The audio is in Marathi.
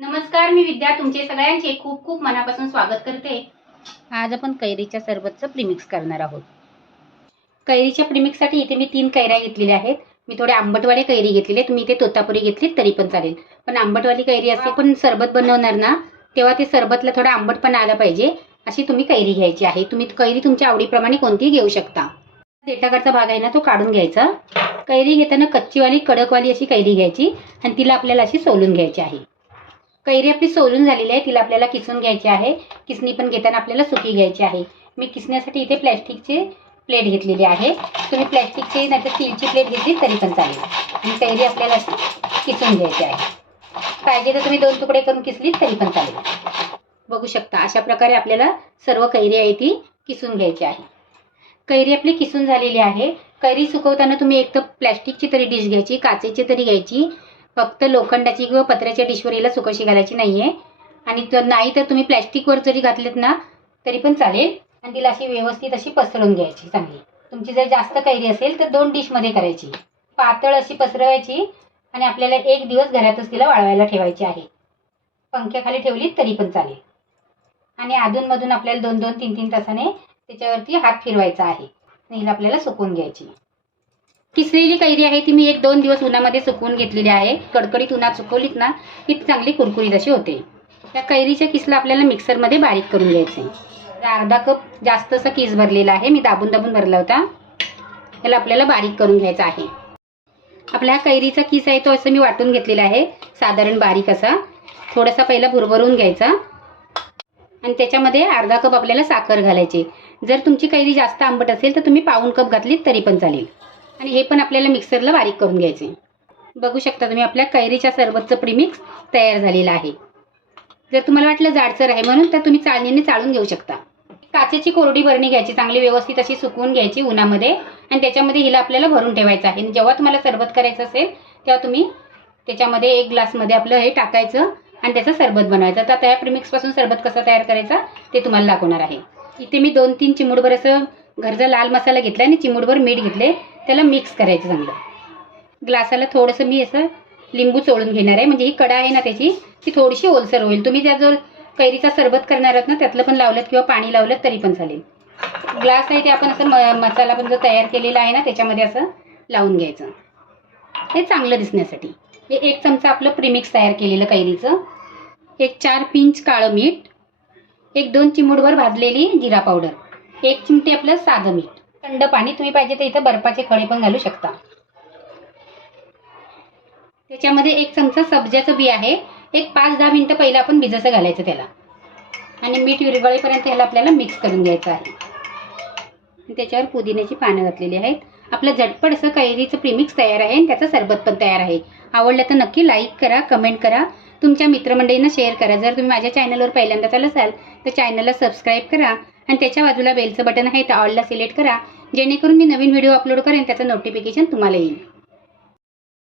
नमस्कार मी विद्या. तुमचे सगळ्यांचे खूप खूप मनापासून स्वागत करते. आज आपण कैरीच्या सरबतचं प्रिमिक्स करणार आहोत. कैरीच्या प्रिमिक्ससाठी इथे मी तीन कैऱ्या घेतलेल्या आहेत. मी थोडे आंबटवाले कैरी घेतलेले तुम्ही इथे तोतापुरी घेतली तरी पण चालेल. पण आंबटवाली कैरी असे पण सरबत बनवणार ना तेव्हा ते सरबतला थोडा आंबटपणा आला पाहिजे. अशी तुम्ही कैरी घ्यायची आहे. तुम्ही कैरी तुमच्या आवडीप्रमाणे कोणतीही घेऊ शकता. देठाकडचा भाग आहे ना तो काढून घ्यायचा. कैरी घेताना कच्चीवाली कडकवाली अशी कैरी घ्यायची आणि तिला आपल्याला अशी सोलून घ्यायची आहे. कैरी आपली सोलून झालेली आहे. तिला आपल्याला किसून घ्यायची आहे. किसणी पण घेताना आपल्याला सुकी घ्यायची आहे. मी किसण्यासाठी इथे प्लॅस्टिकचे प्लेट घेतलेली आहे. तुम्ही प्लॅस्टिकची नाही स्टीलची प्लेट घेतली तरी पण चालेल. आणि कैरी आपल्याला किसून घ्यायची आहे. पाहिजे तर तुम्ही दोन तुकडे करून किसली तरी पण चालेल. बघू शकता अशा प्रकारे आपल्याला सर्व कैरी आहे ती किसून घ्यायची आहे. कैरी आपली किसून झालेली आहे. कैरी सुकवताना तुम्ही एक तर प्लॅस्टिकची तरी डिश घ्यायची काचेची तरी घ्यायची फक्त लोखंडाची किंवा पत्र्याच्या डिशवर हिला सुकशी घालायची नाही आहे आणि तर नाही तर तुम्ही प्लॅस्टिकवर जरी घातलेत ना तरी पण चालेल. आणि तिला अशी व्यवस्थित अशी पसरवून घ्यायची चांगली. तुमची जर जास्त कैरी असेल तर दोन डिशमध्ये करायची. पातळ अशी पसरवायची आणि आपल्याला एक दिवस घरातच तिला वाळवायला ठेवायची आहे. पंख्याखाली ठेवली तरी पण चालेल. आणि अधूनमधून आपल्याला दोन दोन तीन तीन तासाने त्याच्यावरती हात फिरवायचा आहे. आणि हिला आपल्याला सुकवून घ्यायची. किसलेली कैरी आहे ती मी एक दोन दिवस उन्हामध्ये सुकवून घेतलेली आहे. कडकडीत उन्हात सुकवलीत ना की ती चांगली कुरकुरीत अशी होते. त्या कैरीच्या किसला आपल्याला मिक्सरमध्ये बारीक करून घ्यायचे अर्धा कप जास्त असा किस भरलेला आहे. मी दाबून दाबून भरला होता. याला आपल्याला बारीक करून घ्यायचा आहे. आपल्या हा कैरीचा किस आहे तो असं मी वाटून घेतलेला आहे. साधारण बारीक असा. थोडासा पहिला भुरभरून घ्यायचा. आणि त्याच्यामध्ये अर्धा कप आपल्याला साखर घालायची. जर तुमची कैरी जास्त आंबट असेल तर तुम्ही पाऊण कप घातलीत तरी पण चालेल. आणि हे पण आपल्याला मिक्सरला बारीक करून घ्यायचे बघू शकता तुम्ही आपल्या कैरीच्या सरबतचं प्रीमिक्स तयार झालेलं आहे. जर तुम्हाला वाटलं जाडसर आहे म्हणून तर तुम्ही चाळणीने चाळून घेऊ शकता. काचेची कोरडी बरणी घ्यायची चांगली व्यवस्थित अशी सुकवून घ्यायची उन्हामध्ये. आणि त्याच्यामध्ये हिला आपल्याला भरून ठेवायचं आहे. आणि जेव्हा तुम्हाला सरबत करायचं असेल तेव्हा तुम्ही त्याच्यामध्ये एक ग्लासमध्ये आपलं हे टाकायचं आणि त्याचं सरबत बनवायचं. तर त्या प्रिमिक्सपासून प्रीमिक्सपासून सरबत कसं तयार करायचा ते तुम्हाला दाखवणार आहे. इथे मी दोन तीन चिमूटभर असं घरचा लाल मसाला घेतला आणि चिमूटभर मीठ घेतले. त्याला मिक्स करायचं चांगलं. ग्लासाला थोडंसं मी असं लिंबू चोळून घेणार आहे. म्हणजे ही कडा आहे ना त्याची ती थोडीशी ओलसर होईल. तुम्ही त्या जर कैरीचा सरबत करणार आहात ना त्यातलं पण लावलं किंवा पाणी लावलं तरी पण चालेल. ग्लास आहे ते आपण असं म मसाला पण जो तयार केलेला आहे ना त्याच्यामध्ये असं लावून घ्यायचं. हे चांगलं दिसण्यासाठी. हे एक चमचा आपलं प्रीमिक्स तयार केलेलं कैरीचं. एक चार पिंच काळं मीठ. एक दोन चिमूटभर भाजलेली जिरा पावडर. एक चिमटी आपलं साधं मीठ. थंड पाणी तुम्ही पाहिजे तर इथं बर्फाचे खडे पण घालू शकता. त्याच्यामध्ये एक चमचा सब्जाचं बी आहे. एक पाच दहा मिनटं पहिलं आपण भिजाचं घालायचं त्याला. आणि मीठ विरगळेपर्यंत ह्याला आपल्याला मिक्स करून घ्यायचं आहे. त्याच्यावर पुदिन्याची पानं घातलेली आहेत. आपलं झटपट असं कैरीचं प्रीमिक्स तयार आहे आणि त्याचं सरबत पण तयार आहे. आवडलं तर नक्की लाईक करा कमेंट करा. तुमच्या मित्रमंडळींना शेअर करा. जर तुम्ही माझ्या चॅनलवर पहिल्यांदा आलं असाल तर चॅनलला सबस्क्राईब करा. आणि त्याच्या बाजूला बेलचं बटन आहे तर ऑलला सिलेक्ट करा. जेणेकरून मी नवीन व्हिडिओ अपलोड करेन त्याचं नोटिफिकेशन तुम्हाला येईल.